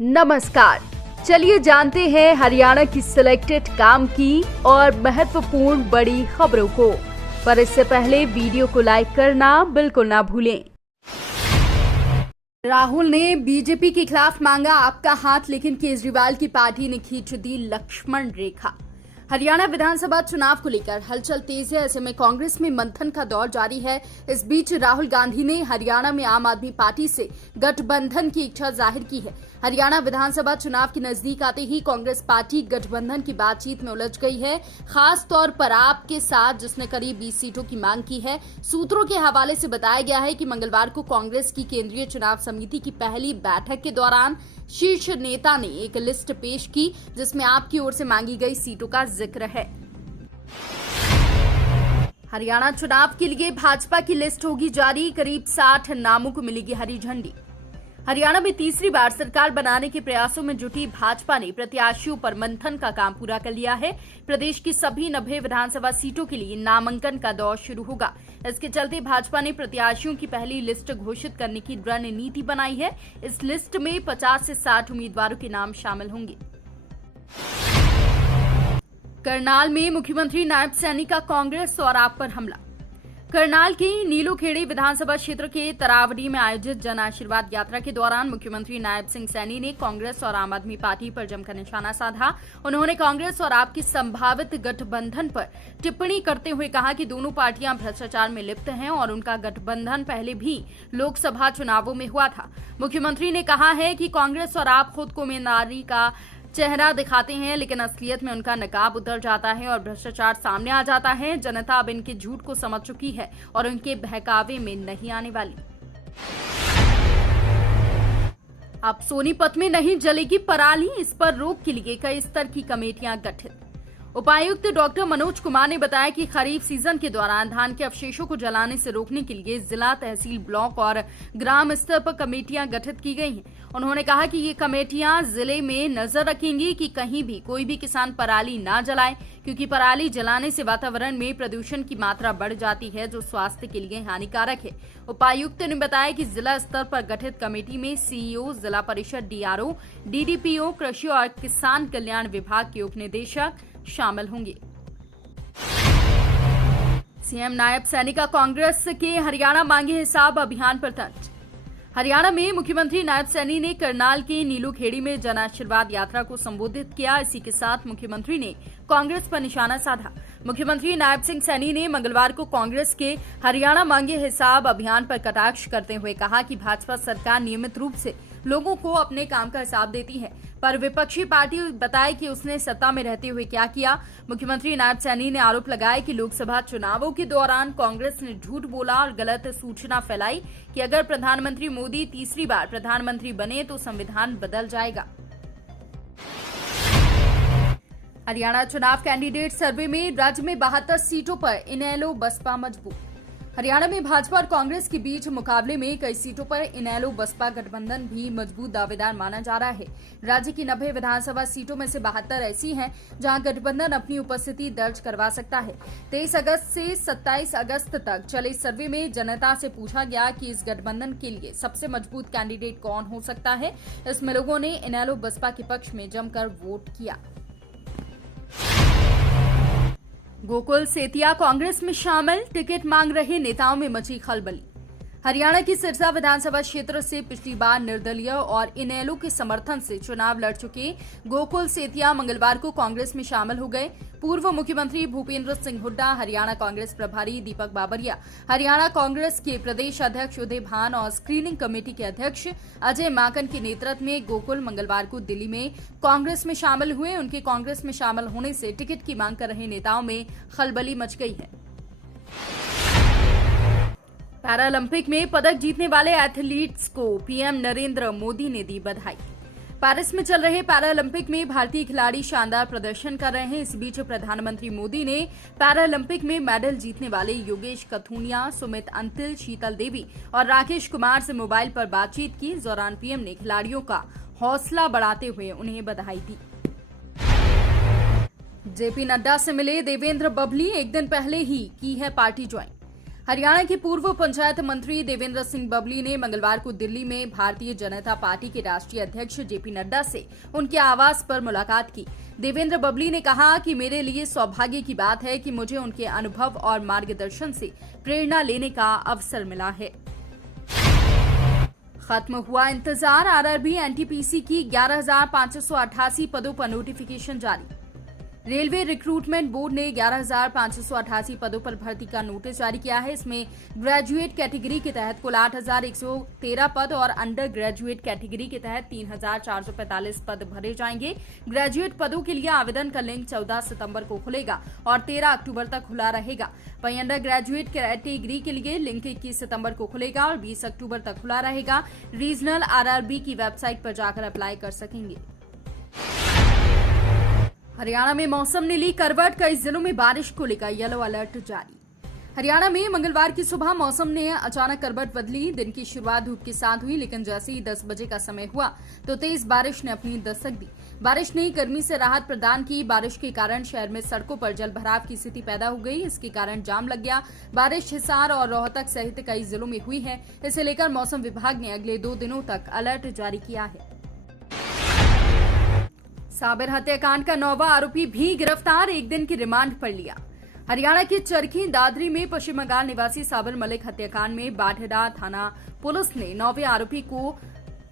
नमस्कार, चलिए जानते हैं हरियाणा की सिलेक्टेड काम की और महत्वपूर्ण बड़ी खबरों को। पर इससे पहले वीडियो को लाइक करना बिल्कुल ना भूलें। राहुल ने बीजेपी के खिलाफ मांगा आपका हाथ, लेकिन केजरीवाल की पार्टी ने खींच दी लक्ष्मण रेखा। हरियाणा विधानसभा चुनाव को लेकर हलचल तेज है। ऐसे में कांग्रेस में मंथन का दौर जारी है। इस बीच राहुल गांधी ने हरियाणा में आम आदमी पार्टी से गठबंधन की इच्छा जाहिर की है। हरियाणा विधानसभा चुनाव के नजदीक आते ही कांग्रेस पार्टी गठबंधन की बातचीत में उलझ गई है, खास तौर पर आप के साथ, जिसने करीब 20 सीटों की मांग की है। सूत्रों के हवाले से बताया गया है कि मंगलवार को कांग्रेस की केंद्रीय चुनाव समिति की पहली बैठक के दौरान शीर्ष नेता ने एक लिस्ट पेश की, जिसमें आपकी ओर से मांगी गई सीटों का जिक्र है। हरियाणा चुनाव के लिए भाजपा की लिस्ट होगी जारी। करीब 60 नामों को मिलेगी हरी झंडी। हरियाणा में तीसरी बार सरकार बनाने के प्रयासों में जुटी भाजपा ने प्रत्याशियों पर मंथन का काम पूरा कर लिया है। प्रदेश की सभी 90 विधानसभा सीटों के लिए नामांकन का दौर शुरू होगा। इसके चलते भाजपा ने प्रत्याशियों की पहली लिस्ट घोषित करने की रणनीति बनाई है। इस लिस्ट में 50 से 60 उम्मीदवारों के नाम शामिल होंगे। करनाल में मुख्यमंत्री नायब सैनी का कांग्रेस और आप पर हमला। करनाल के नीलोखेड़ी विधानसभा क्षेत्र के तरावड़ी में आयोजित जन आशीर्वाद यात्रा के दौरान मुख्यमंत्री नायब सिंह सैनी ने कांग्रेस और आम आदमी पार्टी पर जमकर निशाना साधा। उन्होंने कांग्रेस और आप की संभावित गठबंधन पर टिप्पणी करते हुए कहा कि दोनों पार्टियां भ्रष्टाचार में लिप्त हैं और उनका गठबंधन पहले भी लोकसभा चुनावों में हुआ था। मुख्यमंत्री ने कहा है कि कांग्रेस और आप खुद को ईमानदारी का चेहरा दिखाते हैं, लेकिन असलियत में उनका नकाब उतर जाता है और भ्रष्टाचार सामने आ जाता है। जनता अब इनके झूठ को समझ चुकी है और उनके बहकावे में नहीं आने वाली। अब सोनीपत में नहीं जलेगी पराली, इस पर रोक के लिए कई स्तर की कमेटियां गठित। उपायुक्त डॉक्टर मनोज कुमार ने बताया कि खरीफ सीजन के दौरान धान के अवशेषों को जलाने से रोकने के लिए जिला, तहसील, ब्लॉक और ग्राम स्तर पर कमेटियां गठित की गई हैं। उन्होंने कहा कि ये कमेटियां जिले में नजर रखेंगी कि कहीं भी कोई भी किसान पराली ना जलाए, क्योंकि पराली जलाने से वातावरण में प्रदूषण की मात्रा बढ़ जाती है, जो स्वास्थ्य के लिए हानिकारक है। उपायुक्त ने बताया कि जिला स्तर पर गठित कमेटी में सीईओ, जिला परिषद, डीआरओ, डीडीपीओ, कृषि और किसान कल्याण विभाग के उप निदेशक शामिल होंगे। सीएम नायब सैनी का कांग्रेस के हरियाणा मांगे हिसाब अभियान पर तंज। हरियाणा में मुख्यमंत्री नायब सैनी ने करनाल के नीलोखेड़ी में जन आशीर्वाद यात्रा को संबोधित किया। इसी के साथ मुख्यमंत्री ने कांग्रेस पर निशाना साधा। मुख्यमंत्री नायब सिंह सैनी ने मंगलवार को कांग्रेस के हरियाणा मांगे हिसाब अभियान पर कटाक्ष करते हुए कहा कि भाजपा सरकार नियमित रूप से लोगों को अपने काम का हिसाब देती है, पर विपक्षी पार्टी बताए कि उसने सत्ता में रहते हुए क्या किया। मुख्यमंत्री नायब सैनी ने आरोप लगाया कि लोकसभा चुनावों के दौरान कांग्रेस ने झूठ बोला और गलत सूचना फैलाई कि अगर प्रधानमंत्री मोदी तीसरी बार प्रधानमंत्री बने तो संविधान बदल जाएगा। हरियाणा चुनाव कैंडिडेट सर्वे में राज्य में 72 सीटों पर इनेलो बसपा मजबूत। हरियाणा में भाजपा और कांग्रेस के बीच मुकाबले में कई सीटों पर इनेलो बसपा गठबंधन भी मजबूत दावेदार माना जा रहा है। राज्य की 90 विधानसभा सीटों में से 72 ऐसी हैं जहां गठबंधन अपनी उपस्थिति दर्ज करवा सकता है। 23 अगस्त से 27 अगस्त तक चले सर्वे में जनता से पूछा गया कि इस गठबंधन के लिए सबसे मजबूत कैंडिडेट कौन हो सकता है। इसमें लोगों ने इनेलो बसपा के पक्ष में जमकर वोट किया। गोकुल सेतिया कांग्रेस में शामिल, टिकट मांग रहे नेताओं में मची खलबली। हरियाणा की सिरसा विधानसभा क्षेत्र से पिछली बार निर्दलीय और इनेलो के समर्थन से चुनाव लड़ चुके गोकुल सेतिया मंगलवार को कांग्रेस में शामिल हो गए। पूर्व मुख्यमंत्री भूपेंद्र सिंह हुड्डा, हरियाणा कांग्रेस प्रभारी दीपक बाबरिया, हरियाणा कांग्रेस के प्रदेश अध्यक्ष उदय भान और स्क्रीनिंग कमेटी के अध्यक्ष अजय माकन के नेतृत्व में गोकुल मंगलवार को दिल्ली में कांग्रेस में शामिल हुए। उनके कांग्रेस में शामिल होने से टिकट की मांग कर रहे नेताओं में खलबली मच गई है। पैरालंपिक में पदक जीतने वाले एथलीट्स को पीएम नरेंद्र मोदी ने दी बधाई। पेरिस में चल रहे पैरालंपिक में भारतीय खिलाड़ी शानदार प्रदर्शन कर रहे हैं। इस बीच प्रधानमंत्री मोदी ने पैरालंपिक में मेडल जीतने वाले योगेश कथुनिया, सुमित अंतिल, शीतल देवी और राकेश कुमार से मोबाइल पर बातचीत की। इस दौरान पीएम ने खिलाड़ियों का हौसला बढ़ाते हुए उन्हें बधाई दी। जेपी नड्डा से मिले देवेंद्र बबली, एक दिन पहले ही की है पार्टी ज्वाइन। हरियाणा के पूर्व पंचायत मंत्री देवेंद्र सिंह बबली ने मंगलवार को दिल्ली में भारतीय जनता पार्टी के राष्ट्रीय अध्यक्ष जेपी नड्डा से उनके आवास पर मुलाकात की। देवेंद्र बबली ने कहा कि मेरे लिए सौभाग्य की बात है कि मुझे उनके अनुभव और मार्गदर्शन से प्रेरणा लेने का अवसर मिला है। खत्म हुआ इंतजार, आरआरबी एनटीपीसी की 11,588 पदों पर नोटिफिकेशन जारी। रेलवे रिक्रूटमेंट बोर्ड ने 11,588 पदों पर भर्ती का नोटिस जारी किया है। इसमें ग्रेजुएट कैटेगरी के तहत कुल 8,113 पद और अंडर ग्रेजुएट कैटेगरी के तहत 3,445 पद भरे जाएंगे। ग्रेजुएट पदों के लिए आवेदन का लिंक 14 सितंबर को खुलेगा और 13 अक्टूबर तक खुला रहेगा। वहीं अंडर ग्रेजुएट कैटेगरी के लिए लिंक 21 सितंबर को खुलेगा और 20 अक्टूबर तक खुला रहेगा। रीजनल आरआरबी की वेबसाइट पर जाकर अप्लाई कर सकेंगे। हरियाणा में मौसम ने ली करवट, कई जिलों में बारिश को लेकर येलो अलर्ट जारी। हरियाणा में मंगलवार की सुबह मौसम ने अचानक करवट बदली। दिन की शुरुआत धूप के साथ हुई, लेकिन जैसे ही 10 बजे का समय हुआ तो तेज बारिश ने अपनी दस्तक दी। बारिश ने गर्मी से राहत प्रदान की। बारिश के कारण शहर में सड़कों पर जलभराव की स्थिति पैदा हो गई। इसके कारण जाम लग गया। बारिश हिसार और रोहतक सहित कई जिलों में हुई है। इसे लेकर मौसम विभाग ने अगले 2 दिनों तक अलर्ट जारी किया है। साबिर हत्याकांड का 9वां आरोपी भी गिरफ्तार, 1 दिन की रिमांड पर लिया। हरियाणा के चरखी दादरी में पश्चिम बंगाल निवासी साबिर मलिक हत्याकांड में बाढ़ेड़ा थाना पुलिस ने 9वें आरोपी को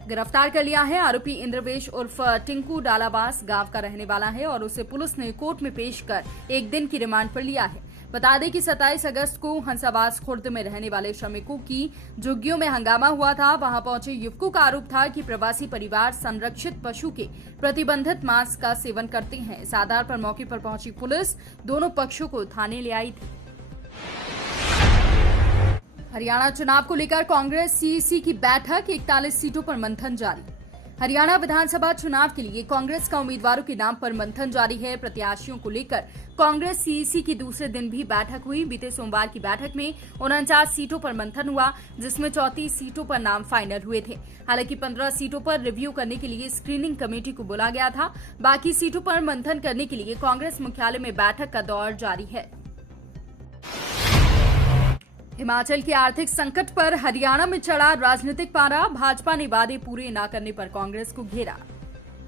गिरफ्तार कर लिया है। आरोपी इंद्रवेश उर्फ टिंकू डालावास गांव का रहने वाला है और उसे पुलिस ने कोर्ट में पेश कर 1 दिन की रिमांड पर लिया है। बता दें कि 27 अगस्त को हंसावास खुर्द में रहने वाले श्रमिकों की झुग्गियों में हंगामा हुआ था। वहां पहुंचे युवकों का आरोप था कि प्रवासी परिवार संरक्षित पशु के प्रतिबंधित मांस का सेवन करते हैं। इस आधार पर मौके पर पहुंची पुलिस दोनों पक्षों को थाने ले आई थी। हरियाणा चुनाव को लेकर कांग्रेस सीईसी की बैठक, 41 सीटों पर मंथन जारी। हरियाणा विधानसभा चुनाव के लिए कांग्रेस का उम्मीदवारों के नाम पर मंथन जारी है। प्रत्याशियों को लेकर कांग्रेस सीईसी की दूसरे दिन भी बैठक हुई। बीते सोमवार की बैठक में 49 सीटों पर मंथन हुआ, जिसमें 34 सीटों पर नाम फाइनल हुए थे। हालांकि 15 सीटों पर रिव्यू करने के लिए स्क्रीनिंग कमेटी को बुलाया गया था। बाकी सीटों पर मंथन करने के लिए कांग्रेस मुख्यालय में बैठक का दौर जारी है। हिमाचल के आर्थिक संकट पर हरियाणा में चढ़ा राजनीतिक पारा। भाजपा ने वादे पूरे न करने पर कांग्रेस को घेरा।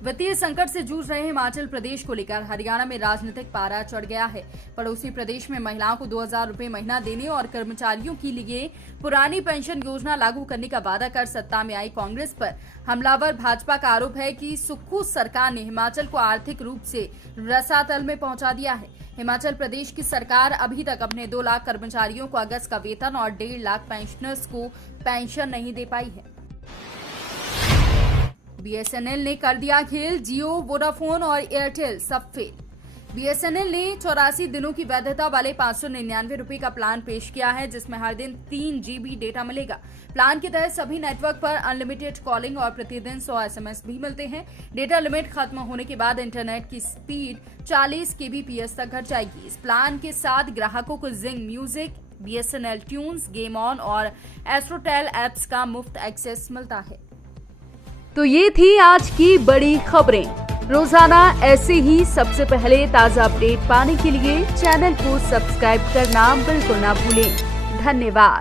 वित्तीय संकट से जूझ रहे हिमाचल प्रदेश को लेकर हरियाणा में राजनीतिक पारा चढ़ गया है। पड़ोसी प्रदेश में महिलाओं को 2,000 रुपए महीना देने और कर्मचारियों के लिए पुरानी पेंशन योजना लागू करने का वादा कर सत्ता में आई कांग्रेस पर हमलावर भाजपा का आरोप है कि सुक्खू सरकार ने हिमाचल को आर्थिक रूप से रसातल में पहुंचा दिया है। हिमाचल प्रदेश की सरकार अभी तक अपने 2 लाख कर्मचारियों को अगस्त का वेतन और 1.5 लाख पेंशनर्स को पेंशन नहीं दे पाई है। बीएसएनएल ने कर दिया खेल, जियो, वोडाफोन और एयरटेल सब फेल। बीएसएनएल ने 84 दिनों की वैधता वाले 599 रुपए का प्लान पेश किया है, जिसमें हर दिन 3 GB डेटा मिलेगा। प्लान के तहत सभी नेटवर्क पर अनलिमिटेड कॉलिंग और प्रतिदिन 100 SMS भी मिलते हैं। डेटा लिमिट खत्म होने के बाद इंटरनेट की स्पीड 40 kbps तक घट जाएगी। इस प्लान के साथ ग्राहकों को Zing music, BSNL tunes, game on और एस्ट्रोटेल ऐप्स का मुफ्त एक्सेस मिलता है। तो ये थी आज की बड़ी खबरें। रोजाना ऐसे ही सबसे पहले ताजा अपडेट पाने के लिए चैनल को सब्सक्राइब करना बिल्कुल ना भूलें। धन्यवाद।